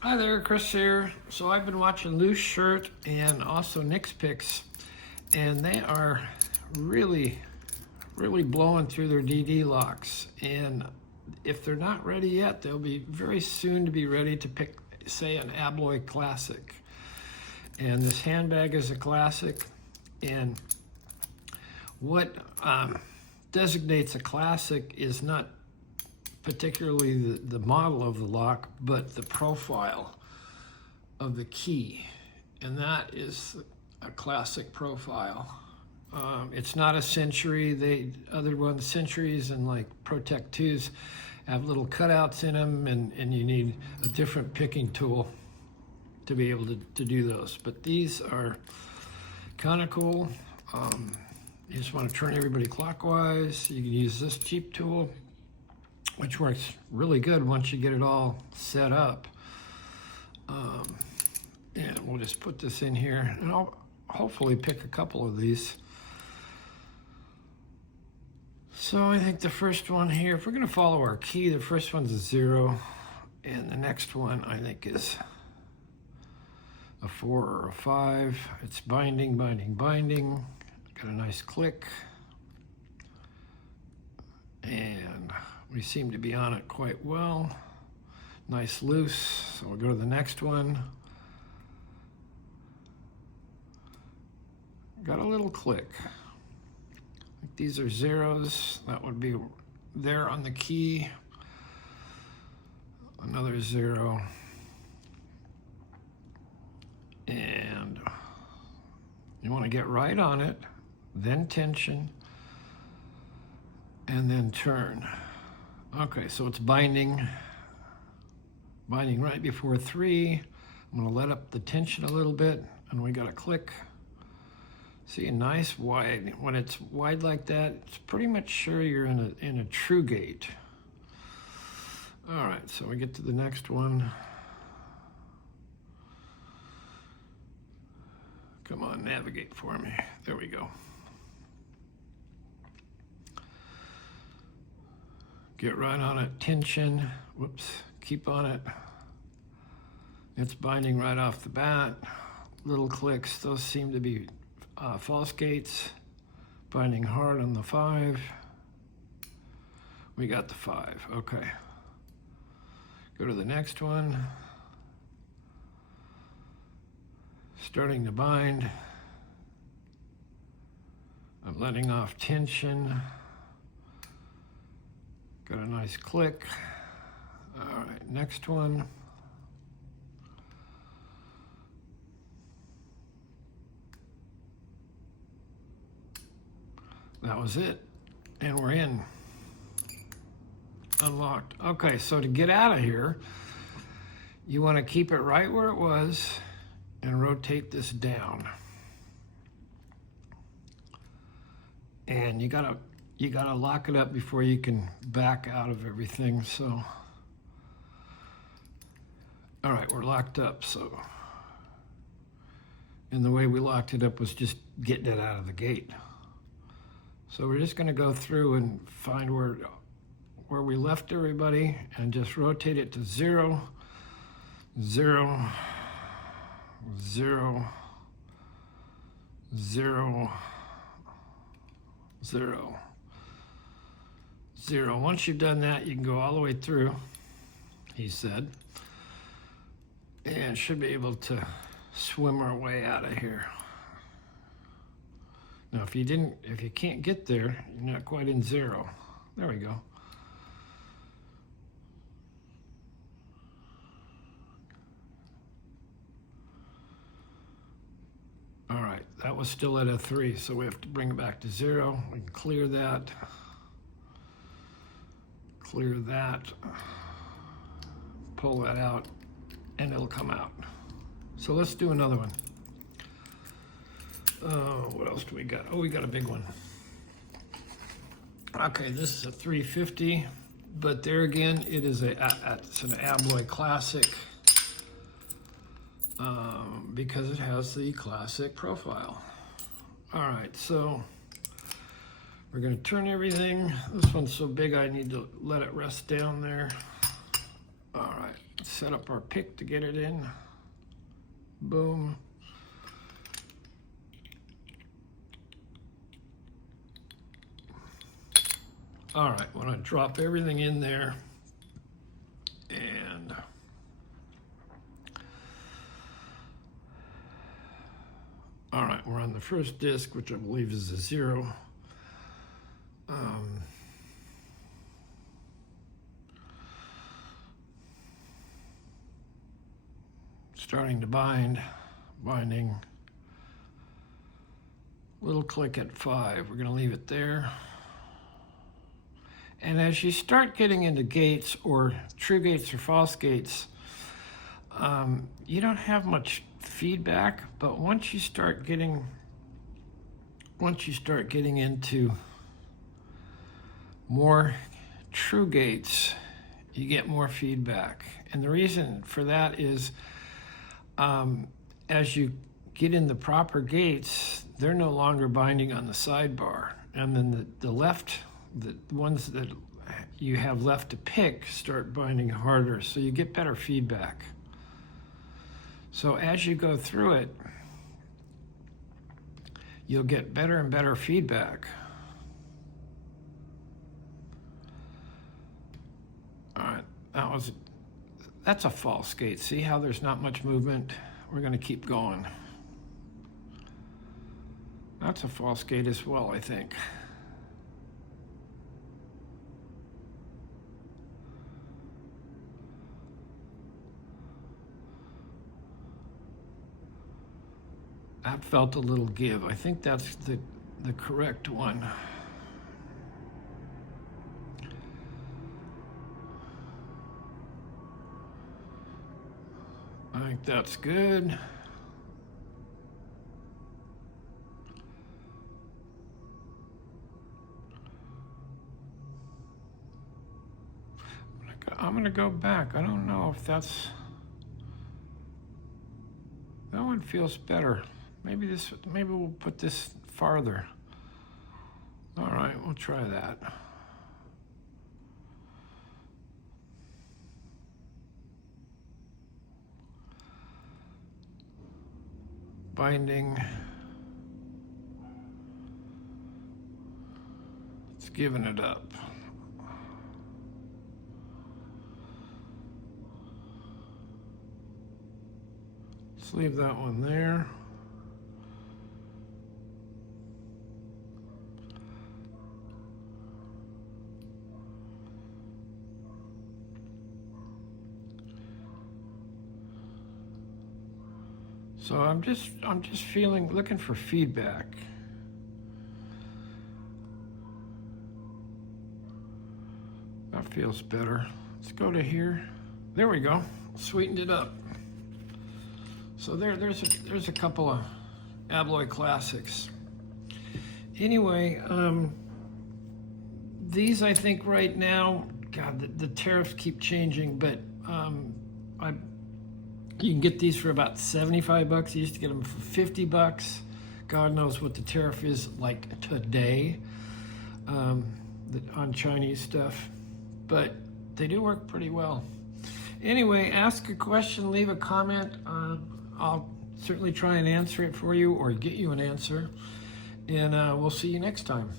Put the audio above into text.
Hi there, Chris here. So I've been watching Loose Shirt and also Nick's Picks, and they are really blowing through their DD locks. And if they're not ready yet, they'll be very soon to be ready to pick, say, an Abloy Classic. And this handbag is a classic. And what designates a classic is not particularly the model of the lock, but the profile of the key. And that is a classic profile. It's not a Century. Other ones, Centuries and like Protect 2s, have little cutouts in them, and you need a different picking tool to be able to do those. But these are kind of cool. You just want to turn everybody clockwise. You can use this cheap tool, which works really good once you get it all set up. And we'll just put this in here, and I'll hopefully pick a couple of these. So I think the first one here, if we're gonna follow our key, the first one's a 0, and the next one I think is a 4 or a 5. It's binding. Got a nice click. And we seem to be on it quite well. Nice loose. So we'll go to the next one. Got a little click. I think these are 0s. That would be there on the key. Another 0. And you want to get right on it, then tension, and then turn. Okay, so it's binding right before 3. I'm gonna let up the tension a little bit, and we got a click. See, a nice wide. When it's wide like that, it's pretty much sure you're in a true gate. All right, so we get to the next one. Come on, navigate for me. There we go. Get right on it, tension, whoops, keep on it. It's binding right off the bat. Little clicks, those seem to be false gates. Binding hard on the 5. We got the 5, okay. Go to the next one. Starting to bind. I'm letting off tension. Got a nice click. All right, next one. That was it, and we're in. Unlocked. Okay, so to get out of here, you want to keep it right where it was and rotate this down. And you gotta lock it up before you can back out of everything. So, all right, we're locked up. So, and the way we locked it up was just getting it out of the gate. So we're just gonna go through and find where we left everybody and just rotate it to 0, 0, 0, 0, 0, 0. Once you've done that, you can go all the way through, he said, and should be able to swim our way out of here. Now, if you can't get there, you're not quite in 0. There we go. All right, that was still at a 3, so we have to bring it back to 0. We can clear that. Clear that. Pull that out, and it'll come out. So let's do another one. What else do we got? Oh, we got a big one. Okay, this is a 350, but there again, it's an Abloy Classic. Because it has the classic profile. All right, so we're gonna turn everything. This one's so big I need to let it rest down there. All right, let's set up our pick to get it in. Boom. All right, I'm gonna drop everything in there. And all right, we're on the first disc, which I believe is a 0. Starting to binding. Little click at 5. We're going to leave it there. And as you start getting into gates, or true gates or false gates, you don't have much feedback, but once you start getting into more true gates, you get more feedback. And the reason for that is, as you get in the proper gates, they're no longer binding on the sidebar. And then the ones that you have left to pick start binding harder, so you get better feedback. So as you go through it, you'll get better and better feedback. All right, that's a false gate. See how there's not much movement? We're going to keep going. That's a false gate as well, I think. That felt a little give. I think that's the correct one. I think that's good. I'm gonna go back. I don't know if that one feels better. Maybe we'll put this farther. All right, we'll try that. Binding. It's giving it up. Let's leave that one there. So I'm just looking for feedback. That feels better. Let's go to here. There we go. Sweetened it up. So there's a couple of Abloy classics. Anyway, these I think right now, God, the tariffs keep changing, but you can get these for about 75 bucks. You used to get them for 50 bucks. God knows what the tariff is like today on Chinese stuff, but they do work pretty well. Anyway, ask a question, leave a comment. I'll certainly try and answer it for you or get you an answer, and we'll see you next time.